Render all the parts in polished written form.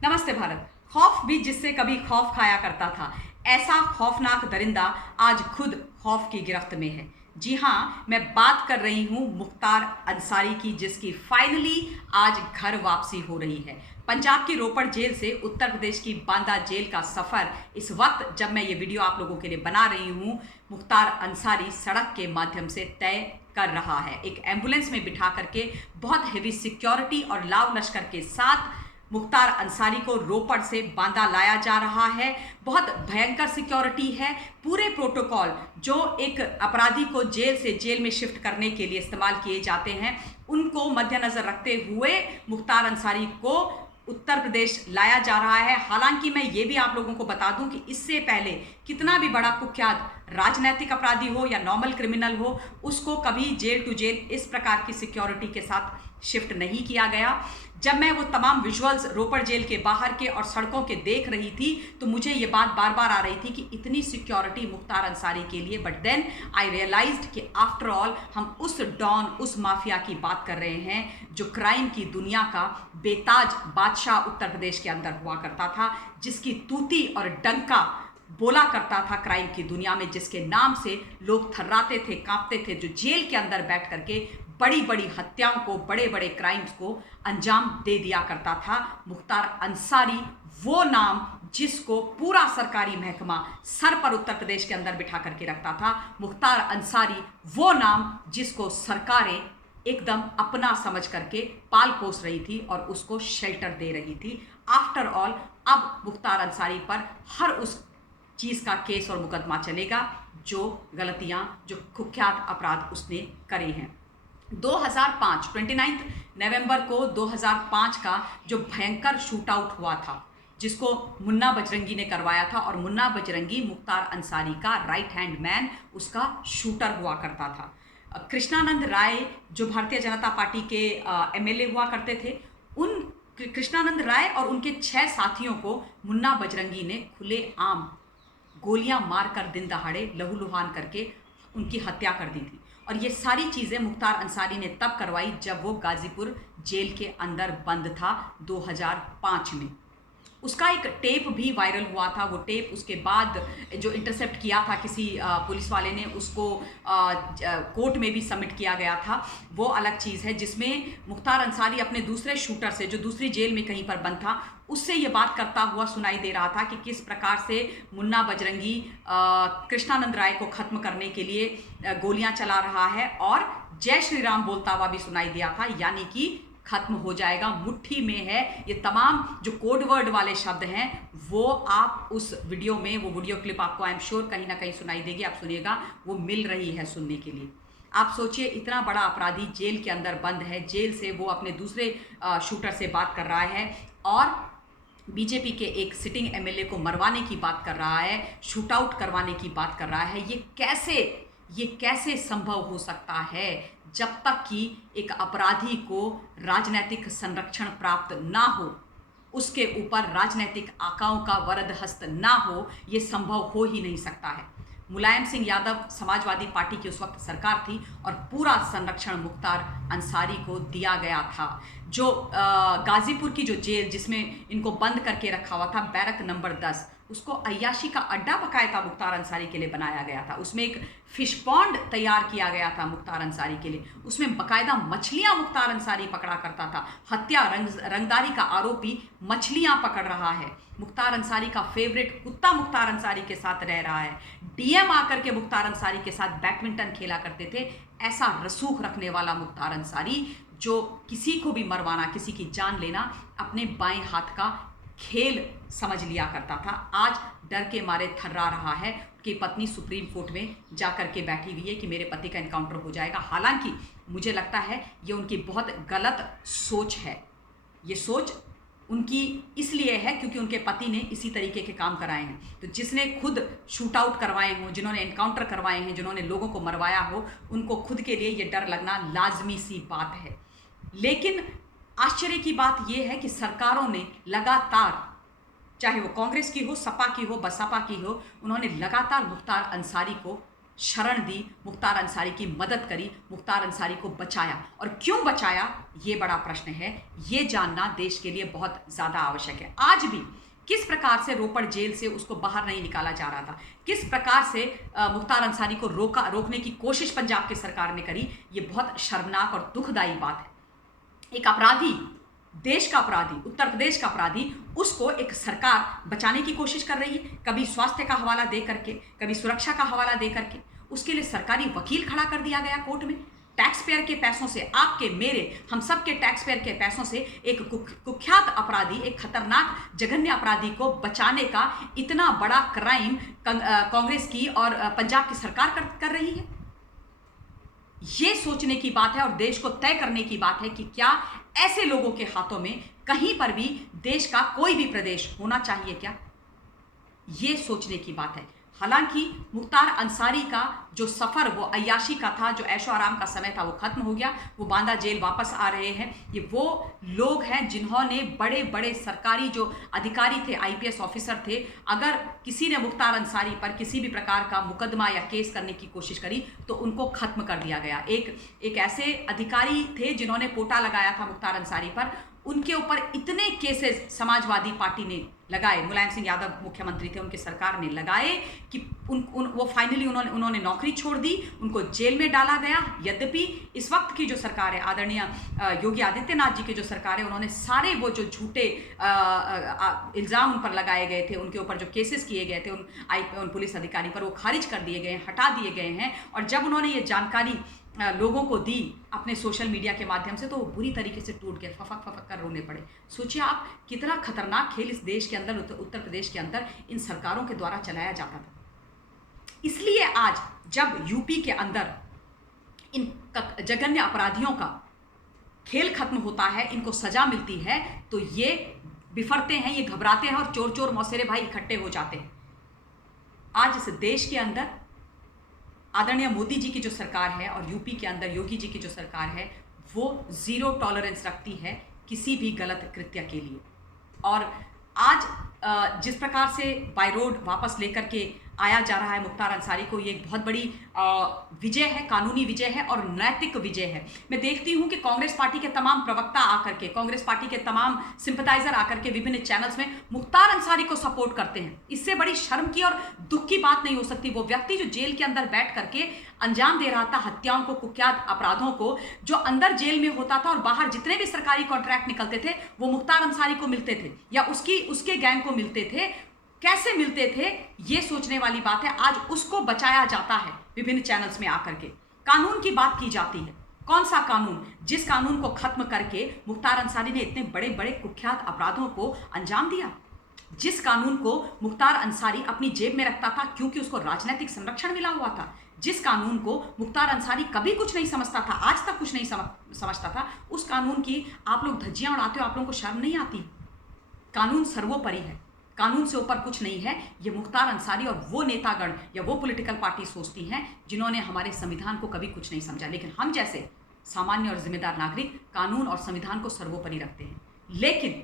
नमस्ते भारत। खौफ भी जिससे कभी खौफ खाया करता था, ऐसा खौफनाक दरिंदा आज खुद खौफ की गिरफ्त में है। जी हाँ, मैं बात कर रही हूँ मुख्तार अंसारी की, जिसकी फाइनली आज घर वापसी हो रही है। पंजाब की रोपड़ जेल से उत्तर प्रदेश की बांदा जेल का सफ़र इस वक्त जब मैं ये वीडियो आप लोगों के लिए बना रही हूँ, मुख्तार अंसारी सड़क के माध्यम से तय कर रहा है। एक एम्बुलेंस में बिठा करके बहुत हेवी सिक्योरिटी और लाव लश्कर के साथ मुख्तार अंसारी को रोपड़ से बांदा लाया जा रहा है। बहुत भयंकर सिक्योरिटी है। पूरे प्रोटोकॉल जो एक अपराधी को जेल से जेल में शिफ्ट करने के लिए इस्तेमाल किए जाते हैं, उनको मद्देनजर रखते हुए मुख्तार अंसारी को उत्तर प्रदेश लाया जा रहा है। हालांकि मैं ये भी आप लोगों को बता दूं कि इससे पहले कितना भी बड़ा कुख्यात राजनैतिक अपराधी हो या नॉर्मल क्रिमिनल हो, उसको कभी जेल टू जेल इस प्रकार की सिक्योरिटी के साथ शिफ्ट नहीं किया गया। जब मैं वो तमाम विजुअल्स रोपड़ जेल के बाहर के और सड़कों के देख रही थी, तो मुझे ये बात बार बार आ रही थी कि इतनी सिक्योरिटी मुख्तार अंसारी के लिए। बट देन आई रियलाइज्ड कि आफ्टर ऑल हम उस डॉन, उस माफिया की बात कर रहे हैं जो क्राइम की दुनिया का बेताज बादशाह उत्तर प्रदेश के अंदर हुआ करता था, जिसकी तूती और डंका बोला करता था क्राइम की दुनिया में, जिसके नाम से लोग थर्राते थे, कांपते थे, जो जेल के अंदर बैठ करके बड़ी बड़ी हत्याओं को, बड़े बड़े क्राइम्स को अंजाम दे दिया करता था। मुख्तार अंसारी वो नाम जिसको पूरा सरकारी महकमा सर पर उत्तर प्रदेश के अंदर बिठा करके रखता था। मुख्तार अंसारी वो नाम जिसको सरकारें एकदम अपना समझ करके पाल पोस रही थी और उसको शेल्टर दे रही थी। आफ्टर ऑल अब मुख्तार अंसारी पर हर उस चीज़ का केस और मुकदमा चलेगा जो गलतियां, जो कुख्यात अपराध उसने करे हैं। 2005 29 नवंबर को 2005 का जो भयंकर शूट आउट हुआ था, जिसको मुन्ना बजरंगी ने करवाया था, और मुन्ना बजरंगी मुख्तार अंसारी का राइट हैंड मैन, उसका शूटर हुआ करता था। कृष्णानंद राय जो भारतीय जनता पार्टी के एमएलए हुआ करते थे, उन कृष्णानंद राय और उनके 6 साथियों को मुन्ना बजरंगी ने खुलेआम गोलियां मारकर दिन दहाड़े लहूलुहान करके उनकी हत्या कर दी थी। और ये सारी चीज़ें मुख्तार अंसारी ने तब करवाई जब वो गाजीपुर जेल के अंदर बंद था 2005 में। उसका एक टेप भी वायरल हुआ था। वो टेप उसके बाद जो इंटरसेप्ट किया था किसी पुलिस वाले ने, उसको कोर्ट में भी सबमिट किया गया था। वो अलग चीज़ है, जिसमें मुख्तार अंसारी अपने दूसरे शूटर से, जो दूसरी जेल में कहीं पर बंद था, उससे ये बात करता हुआ सुनाई दे रहा था कि किस प्रकार से मुन्ना बजरंगी कृष्णानंद राय को ख़त्म करने के लिए गोलियां चला रहा है, और जय श्री राम बोलता हुआ भी सुनाई दिया था, यानी कि खत्म हो जाएगा, मुट्ठी में है। ये तमाम जो कोड वर्ड वाले शब्द हैं, वो आप उस वीडियो में, वो वीडियो क्लिप आपको आई एम श्योर कहीं ना कहीं सुनाई देगी, आप सुनिएगा, वो मिल रही है सुनने के लिए। आप सोचिए, इतना बड़ा अपराधी जेल के अंदर बंद है, जेल से वो अपने दूसरे शूटर से बात कर रहा है, और बीजेपी के एक सिटिंग एमएलए को मरवाने की बात कर रहा है, शूट आउट करवाने की बात कर रहा है। ये कैसे संभव हो सकता है जब तक कि एक अपराधी को राजनीतिक संरक्षण प्राप्त ना हो, उसके ऊपर राजनीतिक आकाओं का वरद हस्त ना हो, ये संभव हो ही नहीं सकता है। मुलायम सिंह यादव समाजवादी पार्टी की उस वक्त सरकार थी, और पूरा संरक्षण मुख्तार अंसारी को दिया गया था। जो गाजीपुर की जो जेल जिसमें इनको बंद करके रखा हुआ था, बैरक नंबर 10, उसको अय्याशी का अड्डा बाकायदा मुख्तार अंसारी के लिए बनाया गया था। उसमें एक फिश पॉन्ड तैयार किया गया था मुख्तार अंसारी के लिए। उसमें बाकायदा मछलियां मुख्तार अंसारी पकड़ा करता था। हत्या रंगदारी का आरोपी मछलियां पकड़ रहा है। मुख्तार अंसारी का फेवरेट कुत्ता मुख्तार अंसारी के साथ रह रहा है। डीएम आकर के मुख्तार अंसारी के साथ बैडमिंटन खेला करते थे। ऐसा रसूख रखने वाला मुख्तार अंसारी, जो किसी को भी मरवाना, किसी की जान लेना अपने बाएं हाथ का खेल समझ लिया करता था, आज डर के मारे थर्रा रहा है कि पत्नी सुप्रीम कोर्ट में जाकर के बैठी हुई है कि मेरे पति का एनकाउंटर हो जाएगा। हालांकि मुझे लगता है ये उनकी बहुत गलत सोच है। ये सोच उनकी इसलिए है क्योंकि उनके पति ने इसी तरीके के काम कराए हैं। तो जिसने खुद शूट आउट करवाए हों, जिन्होंने एनकाउंटर करवाए हैं, जिन्होंने लोगों को मरवाया हो, उनको खुद के लिए ये डर लगना लाजमी सी बात है। लेकिन आश्चर्य की बात यह है कि सरकारों ने लगातार, चाहे वो कांग्रेस की हो, सपा की हो, बसपा की हो, उन्होंने लगातार मुख्तार अंसारी को शरण दी, मुख्तार अंसारी की मदद करी, मुख्तार अंसारी को बचाया। और क्यों बचाया, ये बड़ा प्रश्न है। ये जानना देश के लिए बहुत ज़्यादा आवश्यक है। आज भी किस प्रकार से रोपड़ जेल से उसको बाहर नहीं निकाला जा रहा था, किस प्रकार से मुख्तार अंसारी को रोकने की कोशिश पंजाब की सरकार ने करी, ये बहुत शर्मनाक और दुखदाई बात है। एक अपराधी, देश का अपराधी, उत्तर प्रदेश का अपराधी, उसको एक सरकार बचाने की कोशिश कर रही है, कभी स्वास्थ्य का हवाला दे करके, कभी सुरक्षा का हवाला दे करके। उसके लिए सरकारी वकील खड़ा कर दिया गया कोर्ट में। टैक्स पेयर के पैसों से, आपके, मेरे, हम सब के टैक्स पेयर के पैसों से एक कुख्यात अपराधी, एक खतरनाक जघन्य अपराधी को बचाने का इतना बड़ा क्राइम कांग्रेस की और पंजाब की सरकार कर रही है। ये सोचने की बात है और देश को तय करने की बात है कि क्या ऐसे लोगों के हाथों में कहीं पर भी देश का कोई भी प्रदेश होना चाहिए क्या? ये सोचने की बात है। हालांकि मुख्तार अंसारी का जो सफ़र वो अय्याशी का था, जो ऐशो आराम का समय था, वो ख़त्म हो गया। वो बांदा जेल वापस आ रहे हैं। ये वो लोग हैं जिन्होंने बड़े बड़े सरकारी जो अधिकारी थे, आईपीएस ऑफिसर थे, अगर किसी ने मुख्तार अंसारी पर किसी भी प्रकार का मुकदमा या केस करने की कोशिश करी तो उनको ख़त्म कर दिया गया। एक ऐसे अधिकारी थे जिन्होंने पोटा लगाया था मुख्तार अंसारी पर, उनके ऊपर इतने केसेस समाजवादी पार्टी ने लगाए, मुलायम सिंह यादव मुख्यमंत्री थे, उनकी सरकार ने लगाए कि वो फाइनली उन्होंने नौकरी छोड़ दी, उनको जेल में डाला गया। यद्यपि इस वक्त की जो सरकार है, आदरणीय योगी आदित्यनाथ जी की जो सरकार है, उन्होंने सारे वो जो झूठे इल्ज़ाम उन पर लगाए गए थे, उनके ऊपर जो केसेस किए गए थे उन पुलिस अधिकारी पर, वो खारिज कर दिए गए, हटा दिए गए हैं। और जब उन्होंने ये जानकारी लोगों को दी अपने सोशल मीडिया के माध्यम से, तो वो बुरी तरीके से टूट गए, फफक फफक कर रोने पड़े। सोचिए आप, कितना खतरनाक खेल इस देश के अंदर, उत्तर प्रदेश के अंदर इन सरकारों के द्वारा चलाया जाता था। इसलिए आज जब यूपी के अंदर इन जघन्य अपराधियों का खेल खत्म होता है, इनको सजा मिलती है, तो ये बिफरते हैं, ये घबराते हैं और चोर चोर मौसेरे भाई इकट्ठे हो जाते हैं। आज इस देश के अंदर आदरणीय मोदी जी की जो सरकार है और यूपी के अंदर योगी जी की जो सरकार है, वो ज़ीरो टॉलरेंस रखती है किसी भी गलत कृत्य के लिए। और आज जिस प्रकार से बाय रोड वापस लेकर के आया जा रहा है मुख्तार अंसारी को, ये एक बहुत बड़ी विजय है, कानूनी विजय है और नैतिक विजय है। मैं देखती हूँ कि कांग्रेस पार्टी के तमाम प्रवक्ता आकर के, कांग्रेस पार्टी के तमाम सिंपथाइजर आकर के विभिन्न चैनल्स में मुख्तार अंसारी को सपोर्ट करते हैं। इससे बड़ी शर्म की और दुख की बात नहीं हो सकती। वो व्यक्ति जो जेल के अंदर बैठ करके अंजाम दे रहा था हत्याओं को, कुख्यात अपराधों को, जो अंदर जेल में होता था और बाहर जितने भी सरकारी कॉन्ट्रैक्ट निकलते थे वो मुख्तार अंसारी को मिलते थे या उसके गैंग को मिलते थे। कैसे मिलते थे, ये सोचने वाली बात है। आज उसको बचाया जाता है विभिन्न चैनल्स में आकर के, कानून की बात की जाती है। कौन सा कानून? जिस कानून को खत्म करके मुख्तार अंसारी ने इतने बड़े बड़े कुख्यात अपराधों को अंजाम दिया, जिस कानून को मुख्तार अंसारी अपनी जेब में रखता था क्योंकि उसको राजनीतिक संरक्षण मिला हुआ था, जिस कानून को मुख्तार अंसारी कभी कुछ नहीं समझता था, आज तक कुछ नहीं समझता था, उस कानून की आप लोग धज्जियां उड़ाते हो। आप लोगों को शर्म नहीं आती? कानून सर्वोपरि है, कानून से ऊपर कुछ नहीं है। ये मुख्तार अंसारी और वो नेतागण या वो पॉलिटिकल पार्टी सोचती हैं जिन्होंने हमारे संविधान को कभी कुछ नहीं समझा। लेकिन हम जैसे सामान्य और जिम्मेदार नागरिक कानून और संविधान को सर्वोपरि रखते हैं। लेकिन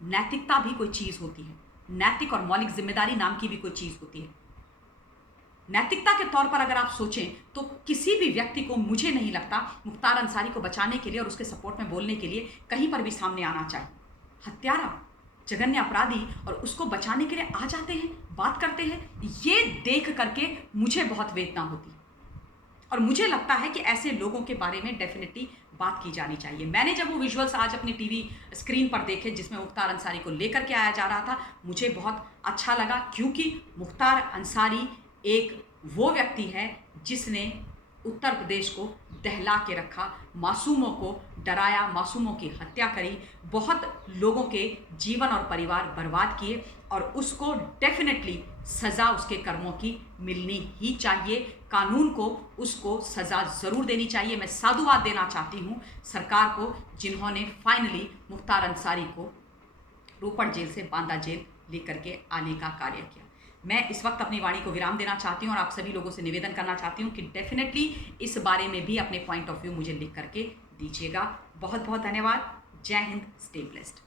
नैतिकता भी कोई चीज़ होती है, नैतिक और मौलिक जिम्मेदारी नाम की भी कोई चीज़ होती है। नैतिकता के तौर पर अगर आप सोचें तो किसी भी व्यक्ति को, मुझे नहीं लगता, मुख्तार अंसारी को बचाने के लिए और उसके सपोर्ट में बोलने के लिए कहीं पर भी सामने आना चाहिए। हत्यारा, जघन्य अपराधी, और उसको बचाने के लिए आ जाते हैं, बात करते हैं। ये देख करके मुझे बहुत वेदना होती है और मुझे लगता है कि ऐसे लोगों के बारे में डेफिनेटली बात की जानी चाहिए। मैंने जब वो विजुअल्स आज अपनी टीवी स्क्रीन पर देखे जिसमें मुख्तार अंसारी को लेकर के आया जा रहा था, मुझे बहुत अच्छा लगा, क्योंकि मुख्तार अंसारी एक वो व्यक्ति है जिसने उत्तर प्रदेश को दहला के रखा, मासूमों को डराया, मासूमों की हत्या करी, बहुत लोगों के जीवन और परिवार बर्बाद किए, और उसको डेफिनेटली सज़ा उसके कर्मों की मिलनी ही चाहिए। कानून को उसको सज़ा ज़रूर देनी चाहिए। मैं साधुवाद देना चाहती हूँ सरकार को, जिन्होंने फाइनली मुख्तार अंसारी को रोपड़ जेल से बांदा जेल लेकर के आने का कार्य किया। मैं इस वक्त अपनी वाणी को विराम देना चाहती हूँ और आप सभी लोगों से निवेदन करना चाहती हूँ कि डेफिनेटली इस बारे में भी अपने पॉइंट ऑफ व्यू मुझे लिख करके दीजिएगा। बहुत बहुत धन्यवाद। जय हिंद, स्टे ब्लेस्ड।